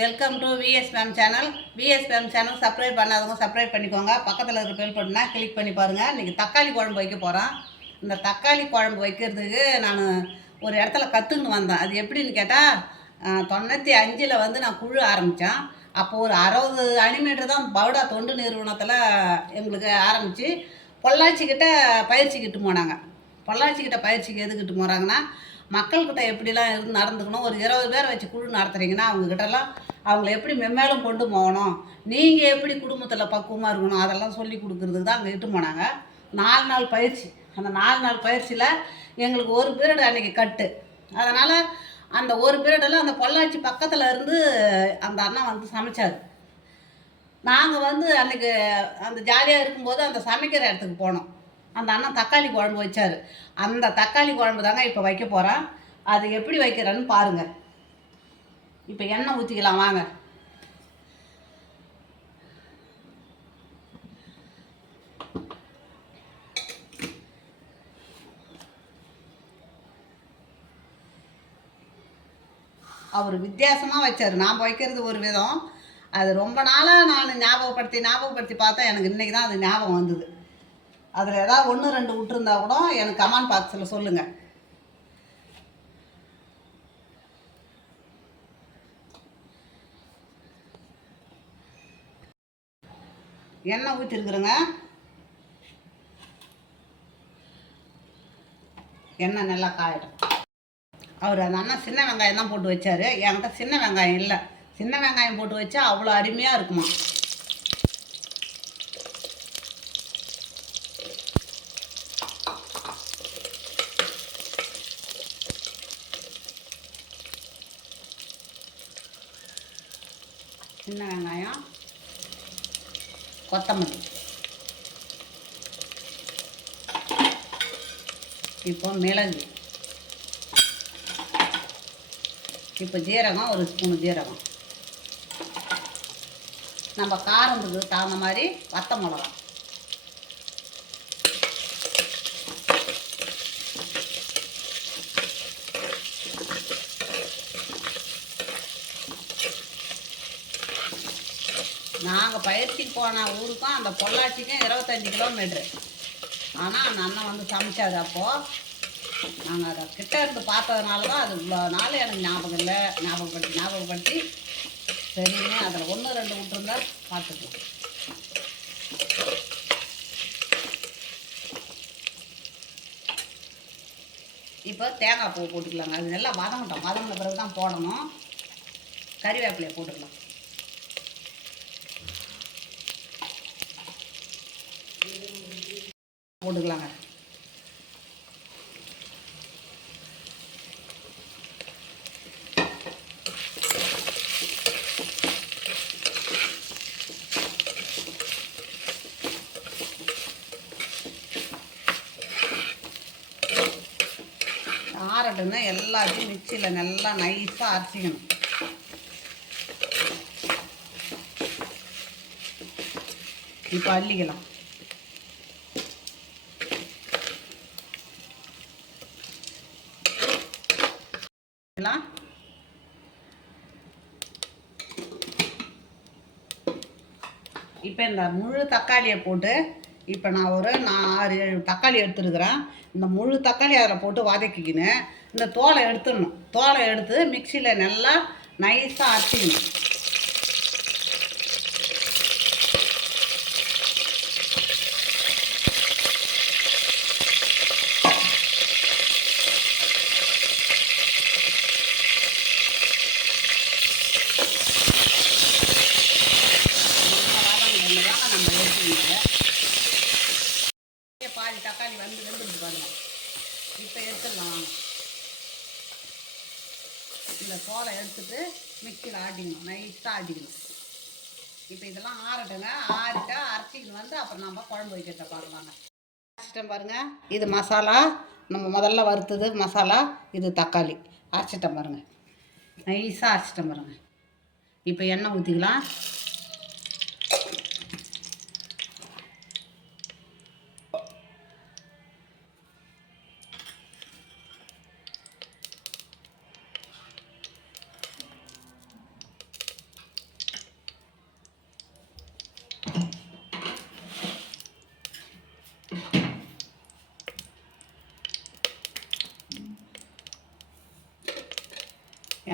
Welcome to VS ma'am channel. VS ma'am channel subscribe பண்ணாதவங்க subscribe பண்ணிக்கோங்க. பக்கத்தில் இருக்கிற பெல் பட்டனை கிளிக் பண்ணி பாருங்கள். இன்றைக்கி தக்காளி குழம்பு வைக்க போகிறோம். இந்த தக்காளி குழம்பு வைக்கிறதுக்கு நான் ஒரு இடத்துல கற்றுன்னு வந்தேன். அது எப்படின்னு கேட்டால் 95 வந்து நான் குழு ஆரம்பித்தேன். அப்போது ஒரு 60 அணிமீட்டர் தான் பவுடா தொண்டு நிறுவனத்தில் எங்களுக்கு ஆரம்பித்து பொள்ளாச்சிக்கிட்ட பயிற்சிக்கிட்டு போனாங்க. பொள்ளாச்சிக்கிட்ட பயிற்சிக்கு எதுக்கிட்டு போகிறாங்கன்னா, மக்கள்கிட்ட எப்படிலாம் இருந்து நடந்துக்கணும். ஒரு 20 பேரை வச்சு குழு நடத்துகிறீங்கன்னா அவங்கக்கிட்டலாம் அவங்கள எப்படி மென்மேலும் கொண்டு போகணும், நீங்கள் எப்படி குடும்பத்தில் பக்குவமாக இருக்கணும், அதெல்லாம் சொல்லி கொடுக்குறதுக்கு தான் அங்கே இட்டு போனாங்க. 4 நாள் பயிற்சி. அந்த 4 நாள் பயிற்சியில் எங்களுக்கு ஒரு பீரியட் அன்றைக்கி கட்டு. அதனால் அந்த ஒரு பீரியடில் அந்த பொள்ளாச்சி பக்கத்தில் இருந்து அந்த அண்ணா வந்து சமைச்சார். நாங்கள் வந்து அன்றைக்கி அந்த ஜாலியாக இருக்கும்போது அந்த சமைக்கிற இடத்துக்கு போனோம். அந்த அண்ணன் தக்காளி குழம்பு வச்சார். அந்த தக்காளி குழம்பு தாங்க இப்போ வைக்க போகிறேன். அது எப்படி வைக்கிறேன்னு பாருங்கள். இப்போ எண்ணெய் ஊற்றிக்கலாம் வாங்க. அவர் வித்தியாசமாக வச்சார். நான் வைக்கிறது ஒரு விதம். அது ரொம்ப நாளாக நான் ஞாபகப்படுத்தி பார்த்தா எனக்கு இன்றைக்கி தான் அது ஞாபகம் வந்தது. அதில் ஏதாவது 1 2 விட்டுருந்தா கூட எனக்கு கமெண்ட் பாக்ஸில் சொல்லுங்கள். எண்ணெய் ஊற்றிருக்குறேங்க. எண்ணெய் நல்லா காயட்டும். அவர் அந்த அண்ணன் சின்ன வெங்காயம் தான் போட்டு வச்சார். என்கிட்ட சின்ன வெங்காயம் இல்லை. சின்ன வெங்காயம் போட்டு வச்சா அவ்வளோ அருமையாக இருக்குமா. சின்ன வெங்காயம், கொத்தமல்லி, இப்போ மிளகு, இப்போ ஜீரகம், ஒரு ஸ்பூனு ஜீரகம், நம்ம காரத்துக்கு தகுந்த மாதிரி வத்த மிளகா, நாங்கள் பயிற்சிக்கு போன ஊருக்கும் அந்த பொள்ளாச்சிக்கும் 25 கிலோமீட்ரு. ஆனால் அந்த அண்ணன் வந்து சமைச்சார். அப்போது நாங்கள் அதை கிட்ட இருந்து பார்த்ததுனால தான் அது இவ்வளோ நாள் எனக்கு ஞாபகம் இல்லை. ஞாபகப்படுத்தி சரின்னு அதில் 1 2 விட்டுருந்தா பார்த்துக்கலாம். இப்போ தேங்காய் பூ போட்டுக்கலாங்க. அது நல்லா வதங்கின பிறகு தான் போடணும். கறிவேப்பிலையை போட்டுக்கலாம். போட்டுக்கலாங்க. ஆறட்டுன்னு எல்லாத்தையும் மிக்சியில் நல்லா நைஸாக அரைச்சிக்கணும். இப்போ அள்ளிக்கலாம். இப்போ இந்த முழு தக்காளியை போட்டு இப்போ நான் ஒரு 6 7 தக்காளி எடுத்துருக்குறேன். இந்த முழு தக்காளி அதில் போட்டு வதக்கிக்கின்னு இந்த தோலை எடுத்துடணும். தோலை எடுத்து மிக்சியில் நல்லா நைஸாக அரைச்சிக்கணும். பாதி தக்காளி வெந்துட்டு பாருங்க. இப்போ எடுத்துடலாம். இந்த தோலை எடுத்துட்டு மிக்சியில் ஆட்டிக்கணும், நைஸாக ஆட்டிக்கணும். இப்போ இதெல்லாம் ஆறட்டுங்க. ஆறிட்டா அரைச்சிக்கிட்டு வந்து அப்புறம் நம்ம குழம்பு வைக்கிறத பார்க்கலாங்க. அரைச்சிட்டேன் பாருங்கள். இது மசாலா, நம்ம முதல்ல வறுத்தது மசாலா. இது தக்காளி அரைச்சிட்டேன் பாருங்கள். நைஸாக அரைச்சிட்டேன் பாருங்கள். இப்போ எண்ணெய் ஊற்றிக்கலாம்.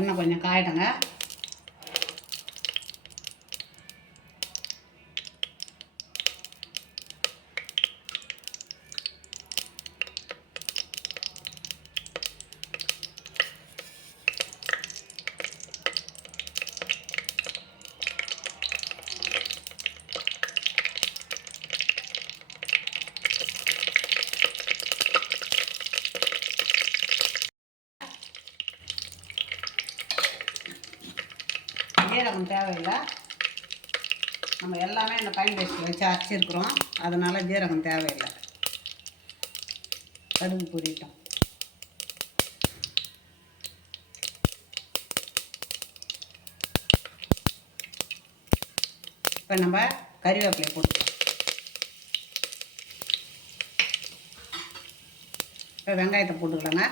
எண்ணெய் கொஞ்சம் காயட்டுங்க. ஜீரகம் தேவையில்லை, நம்ம எல்லாமே இந்த பைன் பேஸ்ட்டில் வச்சு அரைச்சிருக்கிறோம், அதனால் ஜீரகம் தேவையில்லை. கடுகு பொரியட்டும். இப்போ நம்ம கறிவேப்பிலையை போட்டுக்கலாம். இப்போ வெங்காயத்தை போட்டுக்கலாங்க.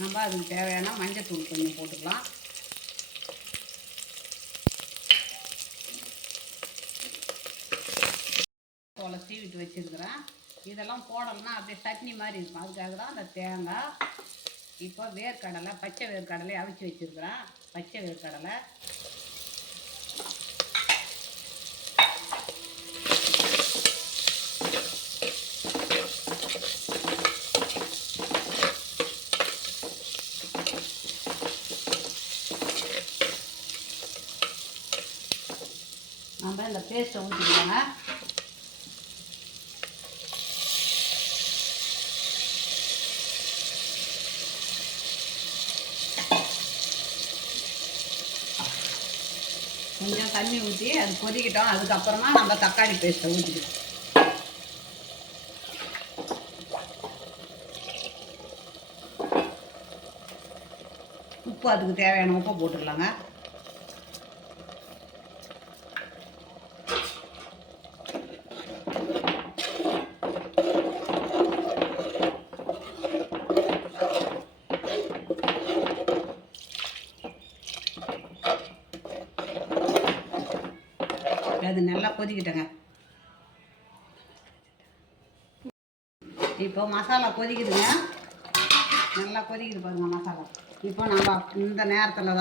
நம்ம அதுக்கு தேவையான மஞ்சத்தூள் கொஞ்சம் போட்டுக்கலாம். தோலை சீவிட்டு வச்சுருக்கிறேன். இதெல்லாம் போடலைன்னா அப்படியே சட்னி மாதிரி இருக்கும், அதுக்காக தான் அந்த தேங்காய். இப்போ வேர்க்கடலை, பச்சை வேர்க்கடலை அவிச்சு வச்சுருக்கிறேன். பச்சை வேர்க்கடலை நம்ம இந்த பேஸ்ட்டை ஊற்றிக்கலாங்க. கொஞ்சம் தண்ணி ஊற்றி அது கொதிக்கிட்டோம். அதுக்கப்புறமா நம்ம தக்காளி பேஸ்ட்டை ஊற்றிக்கலாம். உப்பு அதுக்கு தேவையான உப்பை போட்டுடலாங்க. அது நல்லா கொதிக்கிட்டங்க. இப்போ மசாலா கொதிக்குதுங்க, நல்லா கொதிக்குது பாருங்கள் மசாலா. இப்போ நம்ம இந்த இடத்துல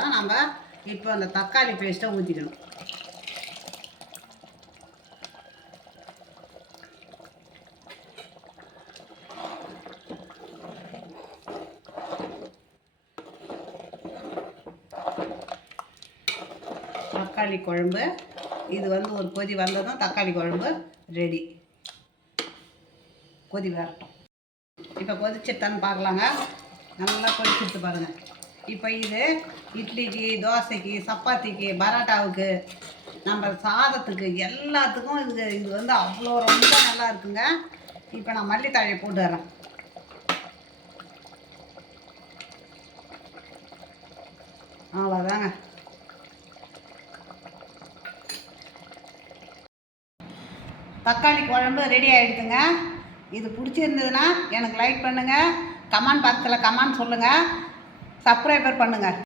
தான் நம்ம இப்போ அந்த தக்காளி பேஸ்ட்டை ஊற்றிக்கணும். தக்காளி குழம்பு இது வந்து ஒரு கொதி வந்ததும் தக்காளி குழம்பு ரெடி. கொதி வரட்டும். இப்போ கொதிச்சிட்டான்னு பார்க்கலாங்க. நல்லா கொதிச்சுட்டு பாருங்கள். இப்போ இது இட்லிக்கு, தோசைக்கு, சப்பாத்திக்கு, பரோட்டாவுக்கு, நம்ம சாதத்துக்கு எல்லாத்துக்கும் இது வந்து அவ்வளோ ரொம்ப நல்லா இருக்குங்க. இப்போ நான் மல்லித்தழையை போட்டு வரேன். அவ்வளோதாங்க. தக்காளி குழம்பு ரெடி ஆகிடுதுங்க. இது பிடிச்சிருந்ததுன்னா எனக்கு லைக் பண்ணுங்கள், கமெண்ட் பாக்ஸில் கமெண்ட் சொல்லுங்கள், சப்ஸ்கிரைபர் பண்ணுங்கள்.